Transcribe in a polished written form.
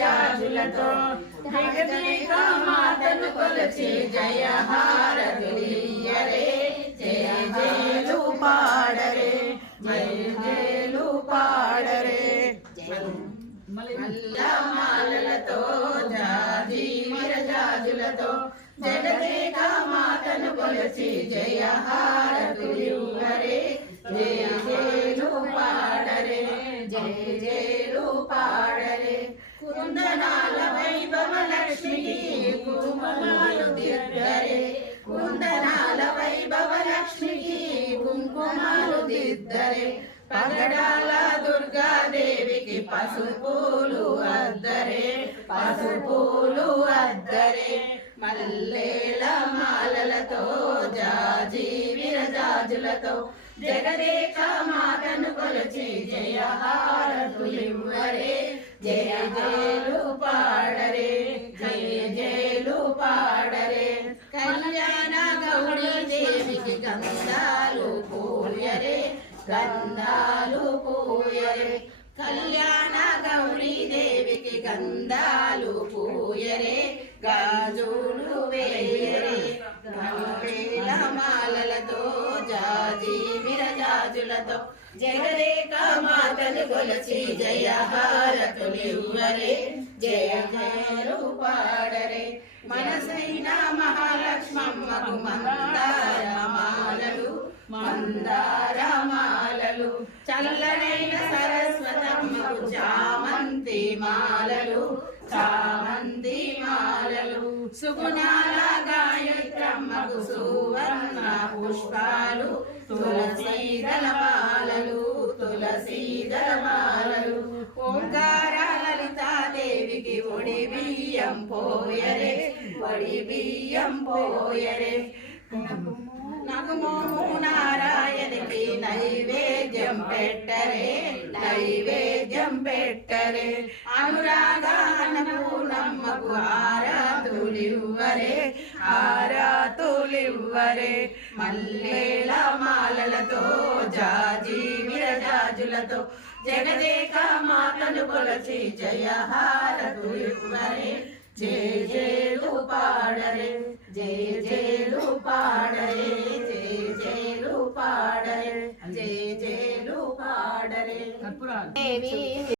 విరజాజులతో జగదేక మాతను కొలచి జయ హారతులియ్యరే జయ జయలు పాడరే జయ జయలు పాడరే మల్లమాలలతో జాజి విరజాజులతో జగదేక మాతను కొలచి జయ హారతులియ్యరే జయ జయలు పాడరే జయ జయలు పాడరే కుందనాల వైభవ లక్ష్మికి కుంకుమాలు దిద్దరే కుందనాల వైభవ లక్ష్మికి కుంకుమాలు దిద్దరే పగడాల దుర్గాదేవికి పసుపూలు అద్దరే పసుపూలు అద్దరే మల్లేల మాలలతో జాజి విరజాజులతో జగదేక మాతను కొలచి జయ హారతులివ్వరే జయ జయలు పాడరే జయ జయలు పాడరే కళ్యాణ గౌరీ దేవికి గంధాలు పూయరే గంధాలు పూయరే కళ్యాణ గౌరీ దేవికి గంధాలు పూయరే గాజులు వేయరే గంగేల మాలలతో జాజి విరజాజులతో జగదేక మాతను కొలచి జయ హారతులివ్వరే జయ జయలు పాడరే మనసైన మహాలక్ష్మమ్మకు మందారమాలలు మందారమాలలు చల్లనైన సరస్వతమ్మకు చామంతి మాలలు చామంతి మాలలు సుగుణాల గాయత్రమ్మకు సువర్ణ పుష్పాలు తులసీదళ మాలలు తులసీదళ మాలలు ఓంకార లలితాదేవికి ఒడి బియ్యం పోయరే ఒడి బియ్యం పోయరే నగుమో నారాయణకి నైవేద్యం పెట్టరే నైవేద్యం పెట్టరే అనురాగాన పూనమ్మకు ఆరాతులివ్వరే ఆరాతులివ్వరే మల్లేల మాలలతో జాజి విరజాజులతో జగదేక మాతను కొలచి జయ హారతులివ్వరే జయ జయలు పాడరే జయ జయలు పాడరే జయ జయలు పాడరే జయ జయలు పాడరే